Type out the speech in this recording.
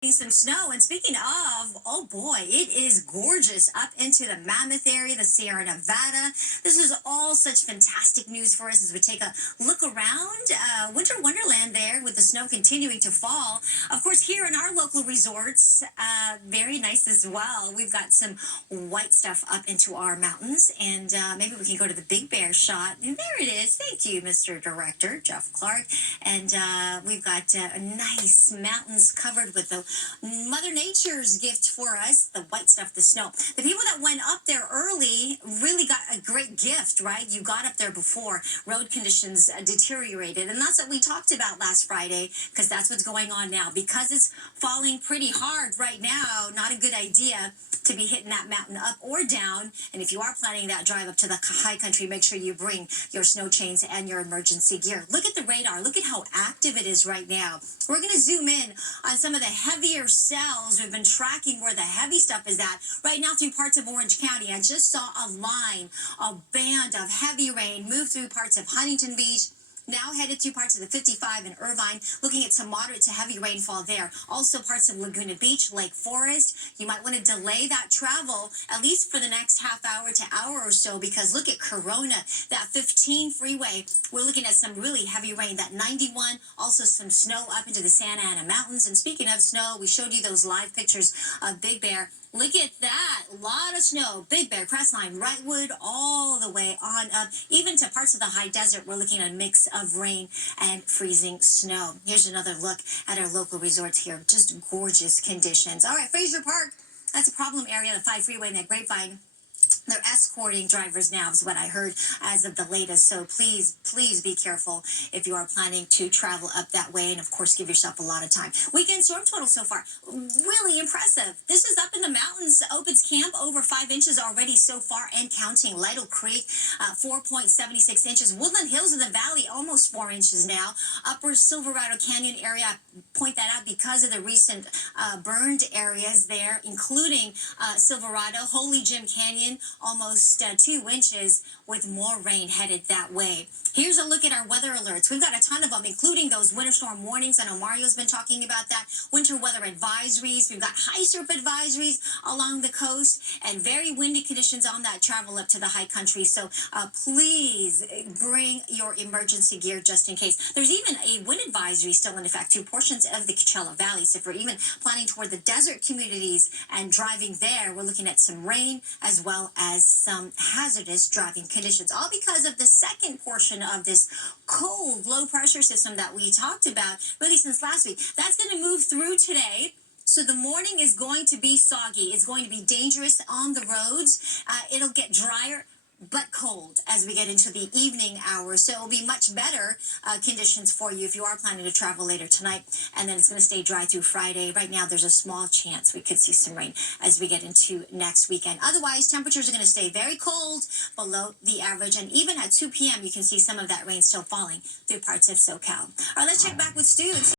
Some snow. And speaking of, oh boy, it is gorgeous up into the Mammoth area, the Sierra Nevada. This is all such fantastic news for us as we take a look around winter wonderland there with the snow continuing to fall. Of course, here in our local resorts, very nice as well. We've got some white stuff up into our mountains, and maybe we can go to the Big Bear shot. And there it is. Thank you, Mr. Director Jeff Clark. And we've got nice mountains covered with the Mother Nature's gift for us, the white stuff, the snow. The people that went up there early really got a great gift, right? You got up there before road conditions deteriorated. And that's what we talked about last Friday, because that's what's going on now. Because it's falling pretty hard right now, not a good idea to be hitting that mountain up or down. And if you are planning that drive up to the high country, make sure you bring your snow chains and your emergency gear. Look at the radar. Look at how active it is right now. We're going to zoom in on some of the heavier cells. We've been tracking where the heavy stuff is at. Right now through parts of Orange County, I just saw a band of heavy rain move through parts of Huntington Beach, now headed through parts of the 55 in Irvine, looking at some moderate to heavy rainfall there. Also parts of Laguna Beach, Lake Forest. You might want to delay that travel, at least for the next half hour to hour or so, because look at Corona, that 15 freeway. We're looking at some really heavy rain, that 91, also some snow up into the Santa Ana Mountains. And speaking of snow, we showed you those live pictures of Big Bear. Look at that. A lot of snow. Big Bear, Crestline, Wrightwood, all the way on up. Even to parts of the high desert, we're looking at a mix of rain and freezing snow. Here's another look at our local resorts here. Just gorgeous conditions. All right, Fraser Park. That's a problem area, the 5 freeway and that Grapevine. They're escorting drivers now, is what I heard as of the latest. So please be careful if you are planning to travel up that way. And, of course, give yourself a lot of time. Weekend storm total so far, really impressive. This is up in the mountains. Opitz Camp, over 5 inches already so far and counting. Lytle Creek, 4.76 inches. Woodland Hills in the valley, almost 4 inches now. Upper Silverado Canyon area, I point that out because of the recent burned areas there, including Silverado, Holy Jim Canyon, almost 2 inches with more rain headed that way. Here's a look at our weather alerts. We've got a ton of them, including those winter storm warnings. I know Mario's been talking about that. Winter weather advisories. We've got high surf advisories along the coast and very windy conditions on that travel up to the high country. So please bring your emergency gear just in case. There's even a wind advisory still in effect to portions of the Coachella Valley. So if we're even planning toward the desert communities and driving there, we're looking at some rain as well as some hazardous driving conditions, all because of the second portion of this cold low pressure system that we talked about really since last week. That's going to move through today. So the morning is going to be soggy. It's going to be dangerous on the roads. It'll get drier but cold as we get into the evening hours. So it'll be much better conditions for you if you are planning to travel later tonight. And then it's going to stay dry through Friday. Right now, there's a small chance we could see some rain as we get into next weekend. Otherwise, temperatures are going to stay very cold, below the average. And even at 2 p.m., you can see some of that rain still falling through parts of SoCal. All right, let's check back with Stu.